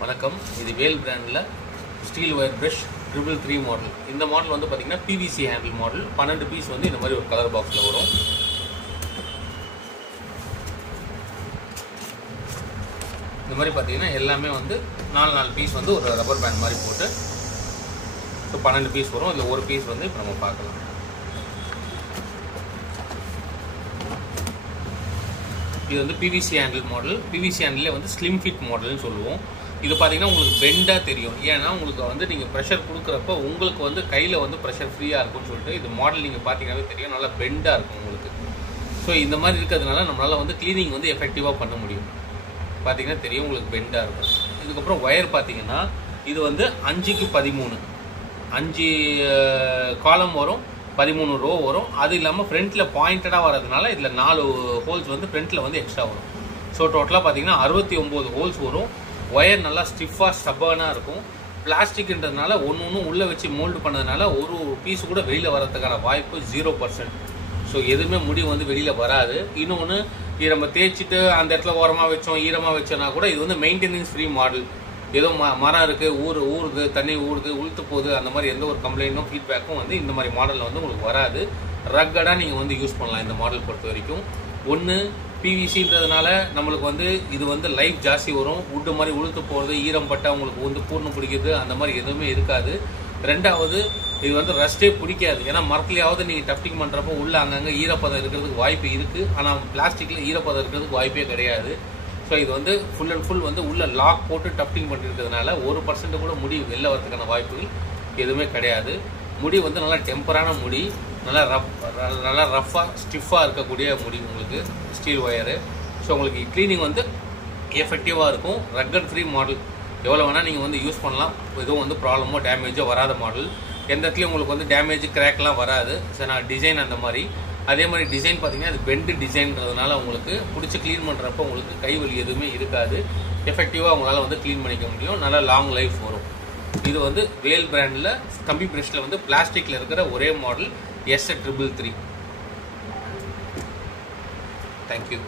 வணக்கம். இது வேல் பிராண்டில் ஸ்டீல் ஒயர் ப்ரஷ் 333 மாடல். இந்த மாடல் வந்து பார்த்தீங்கன்னா பிவிசி ஹேண்டில் மாடல். 12 பீஸ் வந்து இந்த மாதிரி ஒரு கலர் பாக்ஸில் வரும். இந்த மாதிரி பார்த்தீங்கன்னா எல்லாமே வந்து 4 பீஸ் வந்து ஒரு ரப்பர் பேண்ட் மாதிரி போட்டு ஸோ 12 பீஸ் வரும். இதில் ஒரு பீஸ் வந்து இப்போ நம்ம பார்க்கலாம். இது வந்து பிவிசி ஹேண்டில் மாடல். பிவிசி ஹேண்டிலே வந்து ஸ்லிம் ஃபிட் மாடல்னு சொல்லுவோம். இது பார்த்தீங்கன்னா உங்களுக்கு பெண்டாக தெரியும். ஏன்னா உங்களுக்கு வந்து நீங்கள் ப்ரெஷர் கொடுக்குறப்ப உங்களுக்கு வந்து கையில் வந்து ப்ரெஷர் ஃப்ரீயாக இருக்கும்னு சொல்லிட்டு இது மாடல் நீங்கள் பார்த்தீங்கன்னாவே தெரியும், நல்லா பெண்டாக இருக்கும் உங்களுக்கு. ஸோ இந்த மாதிரி இருக்கிறதுனால நம்மளால் வந்து க்ளீனிங் வந்து எஃபெக்டிவாக பண்ண முடியும். பார்த்தீங்கன்னா தெரியும் உங்களுக்கு பெண்டாக இருக்கும். இதுக்கப்புறம் ஒயர் பார்த்தீங்கன்னா இது வந்து 5க்கு 13 5 காலம் வரும், 13 ரோ வரும். அது இல்லாமல் ஃப்ரண்ட்டில் பாயிண்டடாக வரதுனால இதில் 4 ஹோல்ஸ் வந்து ஃப்ரண்ட்டில் வந்து எக்ஸ்ட்ரா வரும். ஸோ டோட்டலாக பார்த்தீங்கன்னா 69 ஹோல்ஸ் வரும். ஒயர் நல்லா ஸ்டிஃபாக ஸ்டப்பர்னாக இருக்கும். பிளாஸ்டிக்ன்றதுனால ஒன்று உள்ளே வச்சு மோல்டு பண்ணதுனால ஒரு பீஸ் கூட வெளியில் வரதுக்கான வாய்ப்பு 0%. ஸோ எதுவுமே முடி வந்து வெளியில் வராது. இன்னொன்று இது நம்ம தேய்ச்சிட்டு அந்த இடத்துல ஓரமாக வச்சோம், ஈரமாக வச்சோன்னா கூட இது வந்து மெயின்டெனன்ஸ் ஃப்ரீ மாடல். ஏதோ மரம் இருக்குது, ஊறுது, தண்ணி ஊறுது, உளுத்து போகுது, அந்த மாதிரி எந்த ஒரு கம்ப்ளைண்ட்டும் ஃபீட்பேக்கும் வந்து இந்த மாதிரி மாடலில் வந்து உங்களுக்கு வராது. ரக்கடாக நீங்கள் வந்து யூஸ் பண்ணலாம் இந்த மாடல் பொறுத்த வரைக்கும். ஒன்று பிவிசின்றதுனால நம்மளுக்கு வந்து இது வந்து லைஃப் ஜாஸ்தி வரும். உட்டு மாதிரி உளுத்து போகிறது, ஈரம் பட்டா உங்களுக்கு வந்து பூர்ணம் பிடிக்கிறது, அந்த மாதிரி எதுவுமே இருக்காது. ரெண்டாவது இது வந்து ரஸ்ட்டே பிடிக்காது. ஏன்னா மரத்துலையாவது நீங்கள் டஃப்டிங் பண்ணுறப்போ உள்ளே அங்கங்கே ஈரப்பதம் இருக்கிறதுக்கு வாய்ப்பு இருக்குது. ஆனால் பிளாஸ்டிக்கில் ஈரப்பதம் இருக்கிறதுக்கு வாய்ப்பே கிடையாது. ஸோ இது வந்து ஃபுல் அண்ட் ஃபுல் வந்து உள்ள லாக் போட்டு டஃப்டிங் பண்ணிருக்கிறதுனால 1% கூட முடி வெளில வரதுக்கான வாய்ப்புகள் எதுவுமே கிடையாது. முடி வந்து நல்லா டெம்பரான முடி, நல்லா ரஃப்பாக ஸ்டிஃபாக இருக்கக்கூடிய முடி உங்களுக்கு ஸ்டீல் ஒயரு. ஸோ உங்களுக்கு க்ளீனிங் வந்து எஃபெக்டிவாக இருக்கும். Rugged free model. எவ்வளோ வேணால் நீங்கள் வந்து யூஸ் பண்ணலாம். எதுவும் வந்து ப்ராப்ளமோ டேமேஜோ வராத மாடல். எந்த இடத்துலையும் உங்களுக்கு வந்து டேமேஜ் கிராக்லாம் வராது. ஸோ நான் டிசைன் அந்த மாதிரி அதே மாதிரி டிசைன் பார்த்தீங்கன்னா அது பெண்டு டிசைன்றதுனால உங்களுக்கு பிடிச்சி க்ளீன் பண்ணுறப்போ உங்களுக்கு கைவலி எதுவுமே இருக்காது. எஃபெக்டிவாக உங்களால் வந்து க்ளீன் பண்ணிக்க முடியும். நல்லா லாங் லைஃப் வரும். இது வந்து வேல் பிராண்டில் கம்பி ப்ரஷில் வந்து பிளாஸ்டிக்கில் இருக்கிற ஒரே மாடல் S333. தேங்க்யூ.